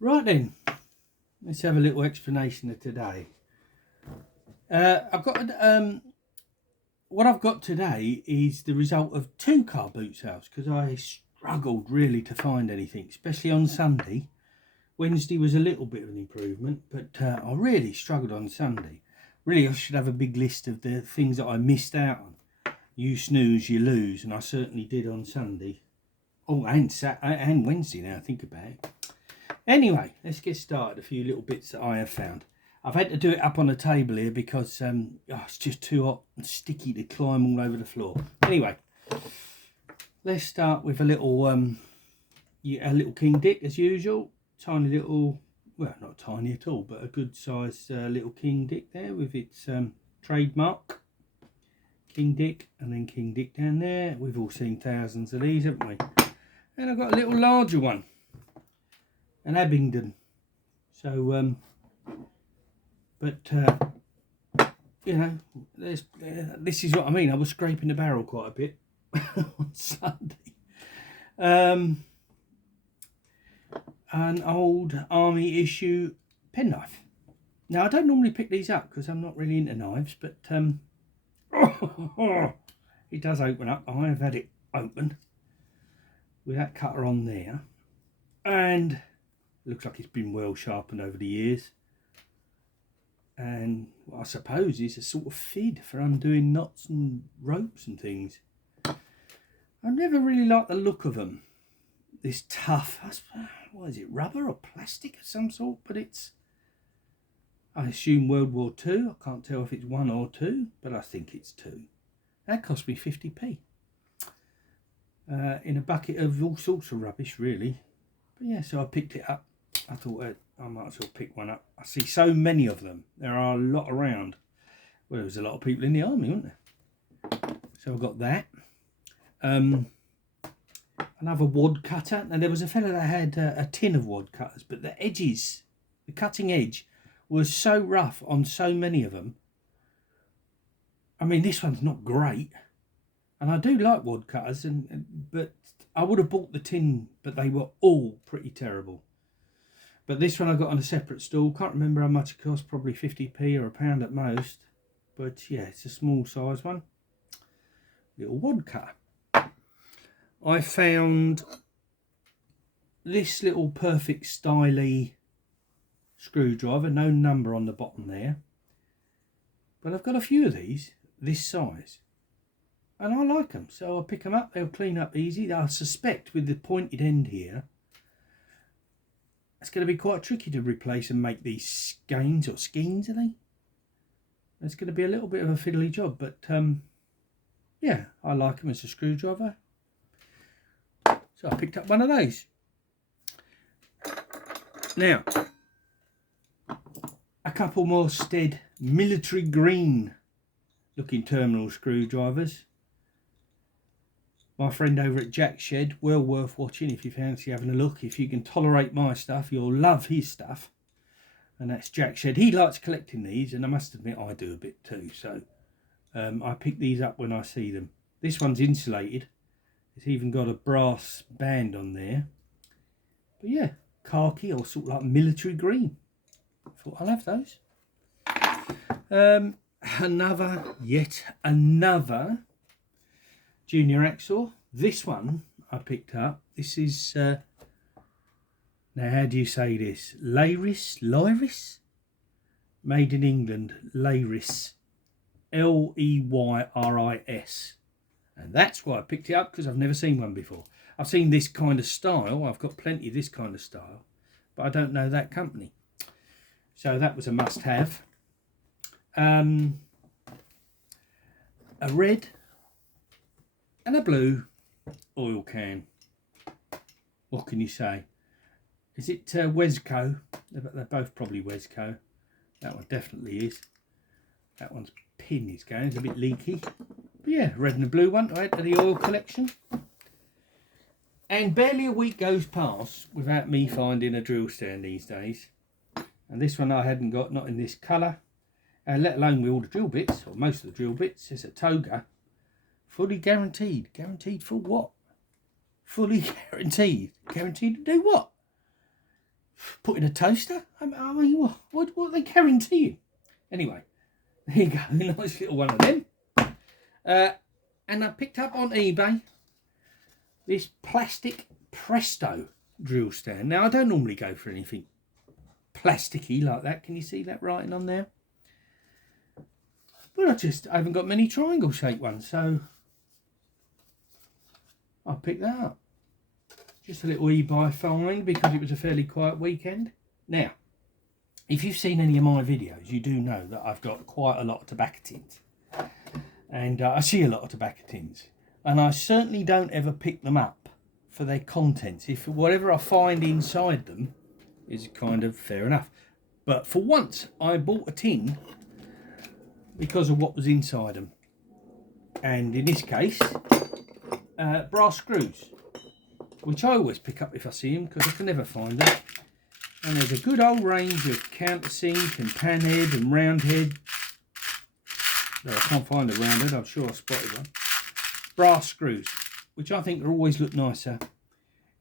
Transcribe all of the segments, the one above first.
Right then, let's have a little explanation of today. I've got what I've got today is the result of 2 car boot sales because I struggled really to find anything, especially on Sunday. Wednesday was a little bit of an improvement, but I really struggled on Sunday. Really, I should have a big list of the things that I missed out on. You snooze, you lose, and I certainly did on Sunday. Oh, and Wednesday now, think about it. Anyway, let's get started. A few little bits that I have found. I've had to do it up on a table here because it's just too hot and sticky to climb all over the floor. Anyway, let's start with a little King Dick as usual. Tiny little, well, not tiny at all, but a good sized little King Dick there with its trademark King Dick, and then King Dick down there. We've all seen thousands of these, haven't we? And I've got a little larger one, an Abingdon. So you know, this is what I mean. I was scraping the barrel quite a bit on Sunday. An old army issue penknife. Now I don't normally pick these up because I'm not really into knives, but it does open up. I have had it open with that cutter on there, and it looks like it's been well sharpened over the years. And what I suppose is a sort of fid for undoing knots and ropes and things. I never really liked the look of them. This tough, what is it, rubber or plastic of some sort? But it's, I assume World War II. I can't tell if it's 1 or 2, but I think it's 2. That cost me 50p. In a bucket of all sorts of rubbish, really. But yeah, so I picked it up. I thought I might as well pick one up. I see so many of them. There are a lot around. Well, there was a lot of people in the army, weren't there? So I got that. Another wad cutter. Now there was a fella that had a tin of wad cutters, but the edges, the cutting edge, was so rough on so many of them. I mean, this one's not great, and I do like wad cutters, but I would have bought the tin, but they were all pretty terrible. But this one I got on a separate stall. Can't remember how much it cost. Probably 50p or £1 at most. But yeah, it's a small size one. Little wad cutter. I found this little Perfect Styly screwdriver. No number on the bottom there. But I've got a few of these, this size. And I like them. So I'll pick them up. They'll clean up easy. I suspect with the pointed end here, it's going to be quite tricky to replace and make these skeins, or skeins, are they? It's going to be a little bit of a fiddly job, but yeah, I like them as a screwdriver. So I picked up one of those. Now, a couple more Stead military green looking terminal screwdrivers. My friend over at Jack's Shed, well worth watching if you fancy having a look. If you can tolerate my stuff, you'll love his stuff. And that's Jack's Shed. He likes collecting these, and I must admit I do a bit too. So I pick these up when I see them. This one's insulated. It's even got a brass band on there. But yeah, khaki or sort of like military green. I thought I'll have those. Yet another junior hacksaw. This one I picked up. This is now how do you say this? Lyris? Made in England. Lyris. Leyris. And that's why I picked it up, because I've never seen one before. I've seen this kind of style. I've got plenty of this kind of style, but I don't know that company. So that was a must-have. A red and a blue oil can. What can you say? Is it Wesco? They're both probably Wesco. That one definitely is. That one's pin is going. It's a bit leaky. But yeah, red and a blue one to add to the oil collection. And barely a week goes past without me finding a drill stand these days. And this one I hadn't got, not in this colour. Let alone with all the drill bits, or most of the drill bits. It's a Toga. Fully guaranteed. Guaranteed for what? Fully guaranteed. Guaranteed to do what? put in a toaster. I mean, what are they guaranteeing? Anyway, there you go, a nice little one of them. And I picked up on eBay this plastic Presto drill stand. Now, I don't normally go for anything plasticky like that. Can you see that writing on there? But I haven't got many triangle shaped ones, so I picked that up. Just a little eBay find because it was a fairly quiet weekend. Now, if you've seen any of my videos, you do know that I've got quite a lot of tobacco tins. And I see a lot of tobacco tins. And I certainly don't ever pick them up for their contents. If whatever I find inside them is kind of fair enough. But for once, I bought a tin because of what was inside them. And in this case, brass screws, which I always pick up if I see them because I can never find them. And there's a good old range of countersink and panhead and roundhead. No, I can't find a roundhead, I'm sure I spotted one. Brass screws, which I think always look nicer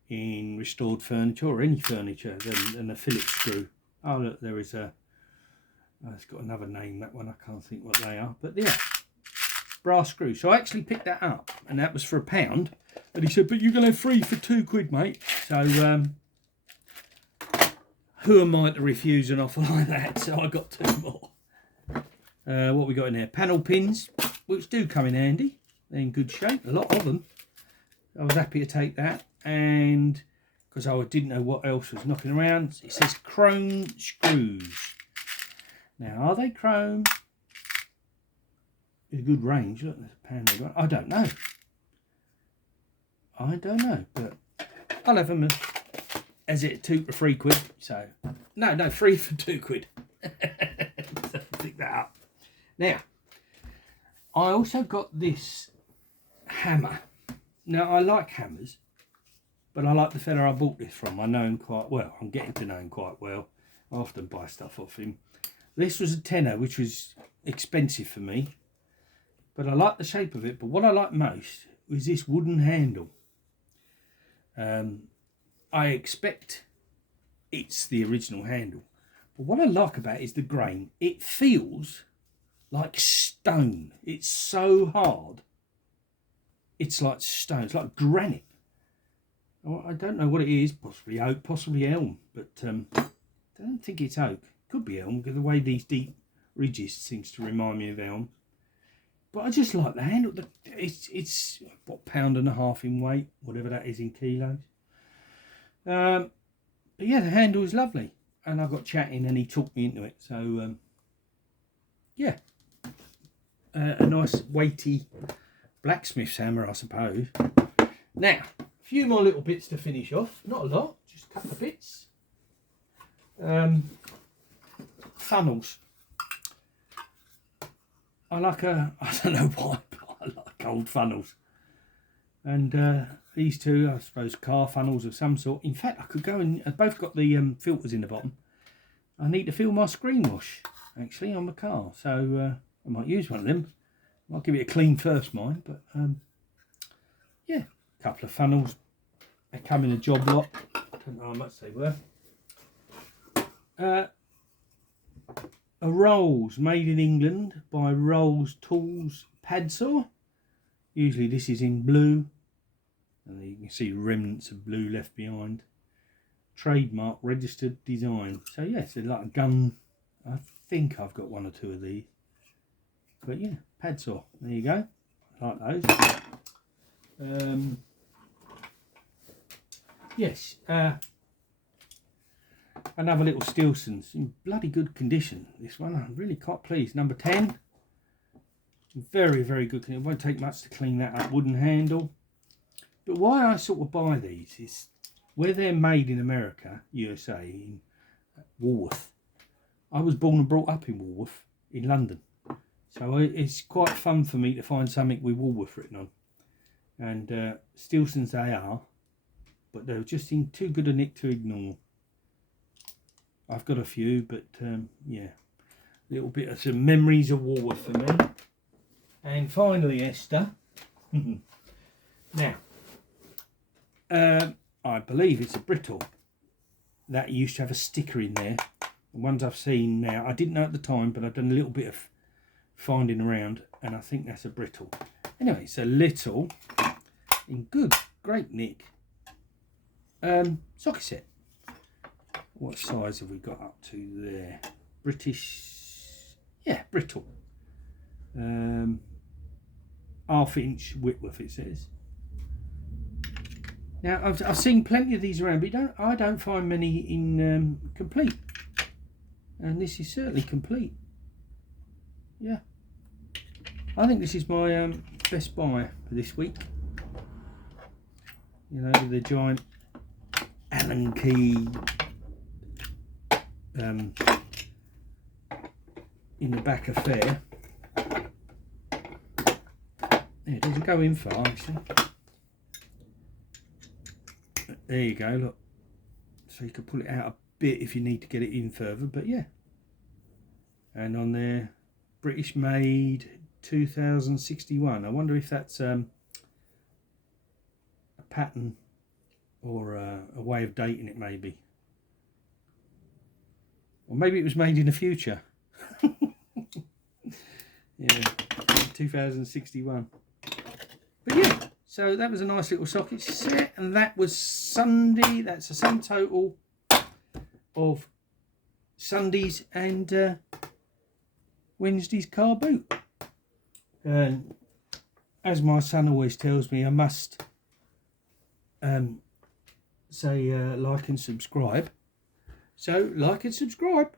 in restored furniture or any furniture than a Phillips screw. Oh look, there is a, it's got another name, that one, I can't think what they are, but yeah, brass screws. So I actually picked that up, and that was for £1. And he said, but you're going to have 3 for £2, mate. So who am I to refuse an offer like that? So I got 2 more. What we got in there? Panel pins, which do come in handy. They're in good shape, a lot of them. I was happy to take that, and because I didn't know what else was knocking around, it says chrome screws. Now, are they chrome? It's a good range. Look, there's a panel got. I don't know. But I'll have them as it 2 for £3. So no, 3 for £2. So pick that up. Now, I also got this hammer. Now, I like hammers, but I like the fella I bought this from. I know him quite well. I'm getting to know him quite well. I often buy stuff off him. This was a tenner, which was expensive for me, but I like the shape of it. But what I like most was this wooden handle. I expect it's the original handle, but what I like about it is the grain. It feels like stone. It's so hard. It's like stone. It's like granite. I don't know what it is. Possibly oak, possibly elm, but I don't think it's oak. Could be elm because the way these deep ridges seems to remind me of elm. But I just like the handle. It's what, £1.5 in weight, whatever that is in kilos. But yeah, the handle is lovely, and I got chatting, and he talked me into it. So yeah, a nice weighty blacksmith's hammer, I suppose. Now, a few more little bits to finish off. Not a lot, just a couple of bits. Funnels. I don't know why, but I like old funnels. And these two, I suppose, car funnels of some sort. In fact, I could go and, I've both got the filters in the bottom. I need to fill my screen wash, actually, on my car. So I might use one of them. I'll give it a clean first, mine. But yeah, a couple of funnels. They come in a job lot. Don't know how much they were. A Rolls, made in England by Rolls Tools pad saw. Usually this is in blue, and you can see remnants of blue left behind. Trademark registered design. So yeah, it's like a gun. I think I've got 1 or 2 of these. But yeah, pad saw. There you go. I like those. Yes. Another little Stilson's in bloody good condition. This one, I'm really quite pleased. Number 10. Very, very good condition. It won't take much to clean that up. Wooden handle. But why I sort of buy these is where they're made in America, USA, in Woolworth. I was born and brought up in Woolworth, in London. So it's quite fun for me to find something with Woolworth written on. And Stilson's they are, but they're just in too good a nick to ignore. I've got a few, but yeah, a little bit of some memories of Woolworth for me. And finally, Esther. Now, I believe it's a brittle. that used to have a sticker in there. The ones I've seen now, I didn't know at the time, but I've done a little bit of finding around, and I think that's a brittle. Anyway, it's a little, in good, great nick, socket set. What size have we got up to there? British, yeah, brittle. Half-inch Whitworth, it says. Now, I've seen plenty of these around, but I don't find many in complete. And this is certainly complete. Yeah. I think this is my best buy for this week. You know, with the giant Allen key in the back affair. Yeah, it doesn't go in far, actually. There you go, look. So you can pull it out a bit if you need to get it in further, but yeah. And on there, British made 2061. I wonder if that's a pattern or a way of dating it, maybe. Or maybe it was made in the future. Yeah, 2061. But yeah, so that was a nice little socket set, and that was Sunday. That's a sum total of Sunday's and Wednesday's car boot. And as my son always tells me, I must say like and subscribe. So like and subscribe.